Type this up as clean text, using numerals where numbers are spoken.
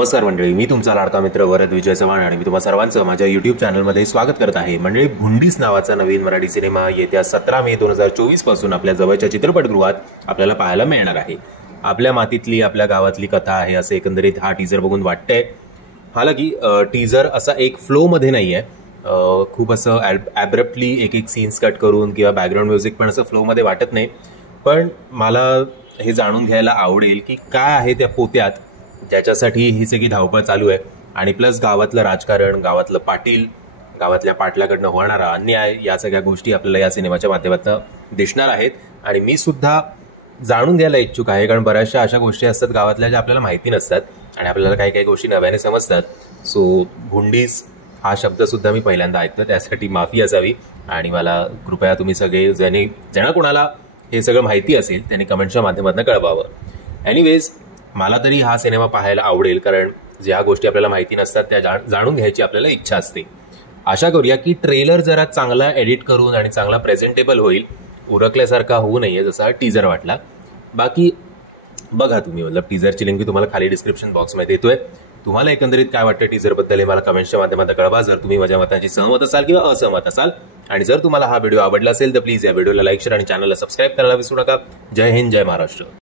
नमस्कार मंडळी, मी तुमचा लाडका मित्र वरद विजय चव्हाण आणि मी तुम्हा सर्वांचं माझ्या युट्यूब चॅनलमध्ये स्वागत करत आहे. मंडळी, भुंडीस नावाचा नवीन मराठी सिनेमा येत्या 17 मे 2024 पासून आपल्या जवळच्या चित्रपटगृहात आपल्याला पाहायला मिळणार आहे. आपल्या मातीतली आपल्या गावातली कथा आहे असं एकंदरीत हा टीजर बघून वाटतंय. हालाकी टीजर असा एक फ्लो मध्ये नाहीये, खूप असं ॲब्रप्टली एक सीन्स कट करून किंवा बॅकग्राऊंड म्युझिक पण असं फ्लो मध्ये वाटत नाही. पण मला हे जाणून घ्यायला आवडेल की काय आहे त्या पोत्यात ज्याच्यासाठी ही सगळी धावपळ चालू आहे. आणि प्लस गावातलं राजकारण, गावातलं पाटील, गावातल्या पाटलाकडनं होणारा अन्याय, या सगळ्या गोष्टी आपल्याला या सिनेमाच्या माध्यमातून दिसणार आहेत. आणि मी सुद्धा जाणून घ्यायला इच्छुक आहे, कारण बऱ्याचशा अशा गोष्टी असतात गावातल्या ज्या आपल्याला माहिती नसतात आणि आपल्याला काही काही गोष्टी नव्याने समजतात. सो भुंडीस हा शब्द सुद्धा मी पहिल्यांदा ऐकतो, त्यासाठी माफी असावी. आणि मला कृपया तुम्ही सगळे ज्यांना कोणाला हे सगळं माहिती असेल त्यांनी कमेंटच्या माध्यमातून कळवावं. एनिवेज, मला तरी हा सिनेमा पाहायला आवडेल, कारण ज्या गोष्टी आपल्याला माहिती नसतात त्या जाणून घ्यायची आपल्याला इच्छा असते. आशा करूया की ट्रेलर जरा चांगला एडिट करून आणि चांगला प्रेझेंटेबल होईल, उरकल्यासारखा होऊ नये जसा टीजर वाटला. बाकी बघा तुम्ही, मतलब टीजरची लिंक तुम्हाला खाली डिस्क्रिप्शन बॉक्समध्ये देतोय. तुम्हाला एकंदरीत काय वाटतं टीजरबद्दल हे मला कमेंट्सच्या माध्यमातून कळवा, जर तुम्ही माझ्या मतांशी सहमत असाल किंवा असहमत असाल. आणि जर तुम्हाला हा व्हिडिओ आवडला असेल तर प्लीज या व्हिडिओला लाईक, शेअर आणि चॅनलला सबस्क्राईब करायला विसरू नका. जय हिंद, जय महाराष्ट्र.